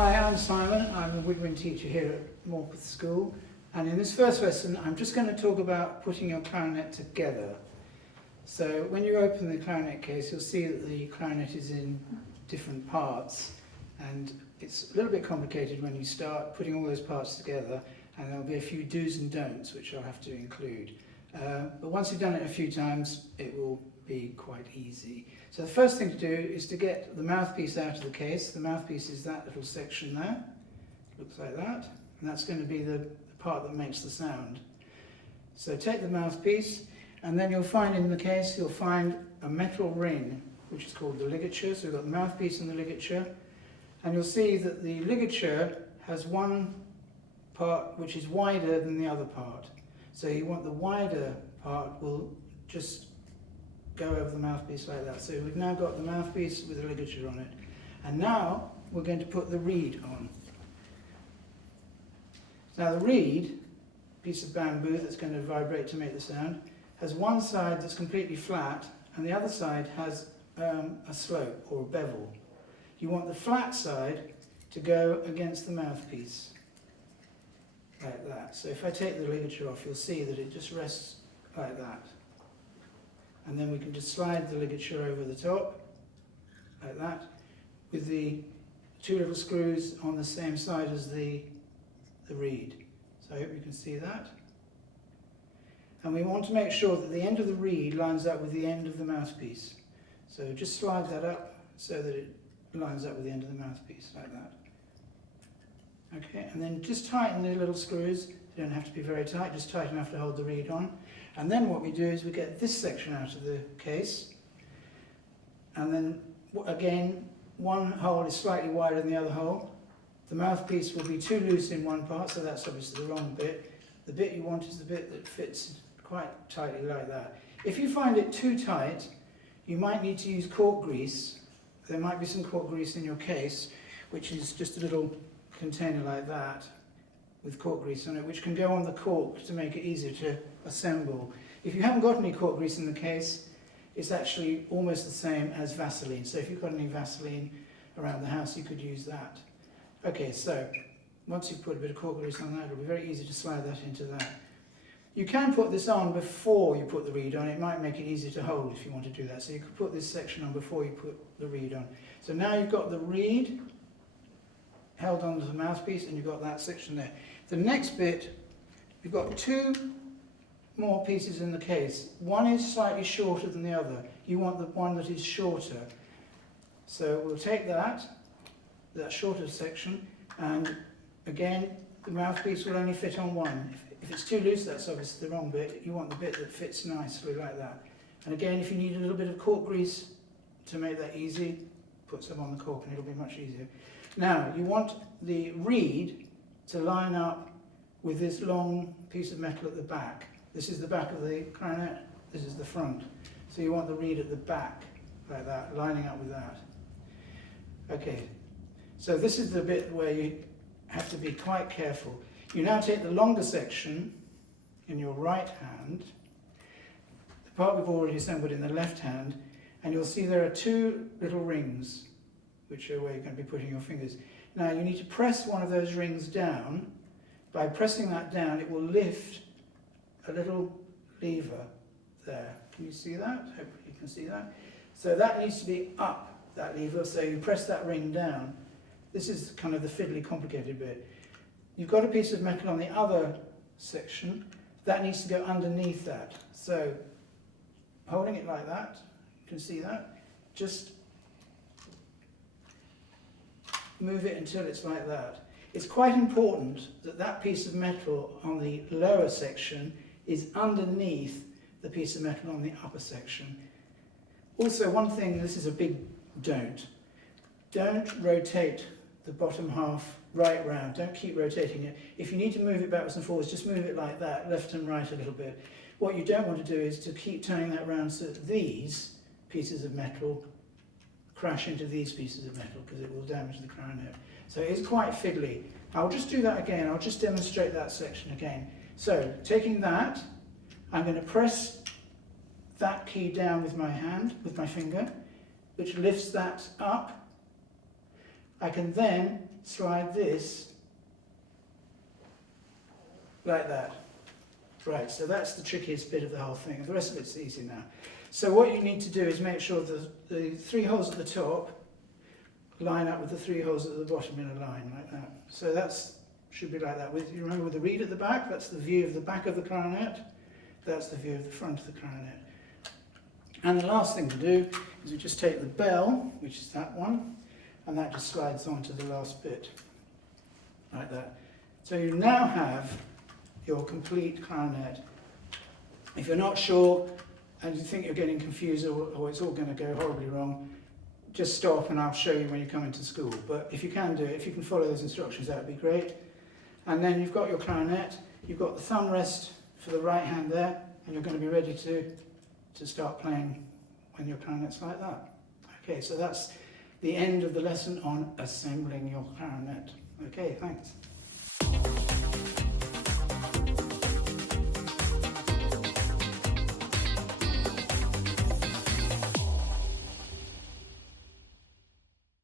Hi, I'm Simon. I'm a woodwind teacher here at Morpeth School, and in this first lesson I'm just going to talk about putting your clarinet together. So when you open the clarinet case, you'll see that the clarinet is in different parts, and it's a little bit complicated when you start putting all those parts together, and there'll be a few do's and don'ts which I'll have to include. But once you've done it a few times, it will be quite easy. So the first thing to do is to get the mouthpiece out of the case. The mouthpiece is that little section there. Looks like that. And that's going to be the part that makes the sound. So take the mouthpiece, and then you'll find in the case, you'll find a metal ring, which is called the ligature. So we've got the mouthpiece and the ligature. And you'll see that the ligature has one part which is wider than the other part. So you want the wider part will just go over the mouthpiece like that. So we've now got the mouthpiece with a ligature on it. And now we're going to put the reed on. Now the reed, piece of bamboo that's going to vibrate to make the sound, has one side that's completely flat and the other side has a slope or a bevel. You want the flat side to go against the mouthpiece, like that. So if I take the ligature off, you'll see that it just rests like that. And then we can just slide the ligature over the top, like that, with the two little screws on the same side as the reed. So I hope you can see that. And we want to make sure that the end of the reed lines up with the end of the mouthpiece. So just slide that up so that it lines up with the end of the mouthpiece, like that. Okay, and then just tighten the little screws. They don't have to be very tight, just tight enough to hold the reed on. And then what we do is we get this section out of the case, and then again, one hole is slightly wider than the other hole. The mouthpiece will be too loose in one part, so that's obviously the wrong bit. The bit you want is the bit that fits quite tightly like that. If you find it too tight, you might need to use cork grease. There might be some cork grease in your case, which is just a little container like that with cork grease on it, which can go on the cork to make it easier to assemble. If you haven't got any cork grease in the case, it's actually almost the same as Vaseline. So if you've got any Vaseline around the house, you could use that. Okay, so once you've put a bit of cork grease on that, it'll be very easy to slide that into that. You can put this on before you put the reed on. It might make it easier to hold if you want to do that. So you could put this section on before you put the reed on. So now you've got the reed held onto the mouthpiece, and you've got that section there. The next bit, you've got two more pieces in the case. One is slightly shorter than the other. You want the one that is shorter. So we'll take that shorter section, and again, the mouthpiece will only fit on one. If it's too loose, that's obviously the wrong bit. You want the bit that fits nicely like that. And again, if you need a little bit of cork grease to make that easy, put some on the cork and it'll be much easier. Now, you want the reed to line up with this long piece of metal at the back. This is the back of the clarinet, this is the front. So you want the reed at the back, like that, lining up with that. Okay, so this is the bit where you have to be quite careful. You now take the longer section in your right hand, the part we've already assembled in the left hand, and you'll see there are two little rings, which are where you're going to be putting your fingers. Now you need to press one of those rings down. By pressing that down, it will lift a little lever there. Can you see that? Hopefully you can see that. So that needs to be up, that lever, so you press that ring down. This is kind of the fiddly, complicated bit. You've got a piece of metal on the other section. That needs to go underneath that. So holding it like that, you can see that, just move it until it's like that. It's quite important that that piece of metal on the lower section is underneath the piece of metal on the upper section. Also, one thing, this is a big don't rotate the bottom half right round. Don't keep rotating it. If you need to move it backwards and forwards, just move it like that, left and right a little bit. What you don't want to do is to keep turning that round so that these pieces of metal crash into these pieces of metal, because it will damage the clarinet. So it's quite fiddly. I'll just do that again. I'll just demonstrate that section again. So taking that, I'm going to press that key down with my hand, with my finger, which lifts that up. I can then slide this like that. Right, so that's the trickiest bit of the whole thing. The rest of it's easy now. So what you need to do is make sure that the 3 holes at the top line up with the 3 holes at the bottom in a line like that. So that's should be like that. You remember with the reed at the back, that's the view of the back of the clarinet. That's the view of the front of the clarinet. And the last thing to do is we just take the bell, which is that one, and that just slides onto the last bit, like that. So you now have your complete clarinet. If you're not sure and you think you're getting confused or it's all going to go horribly wrong, just stop and I'll show you when you come into school. But if you can do it, if you can follow those instructions, that would be great. And then you've got your clarinet, you've got the thumb rest for the right hand there, and you're going to be ready to start playing when your clarinet's like that. Okay, so that's the end of the lesson on assembling your clarinet. Okay, thanks.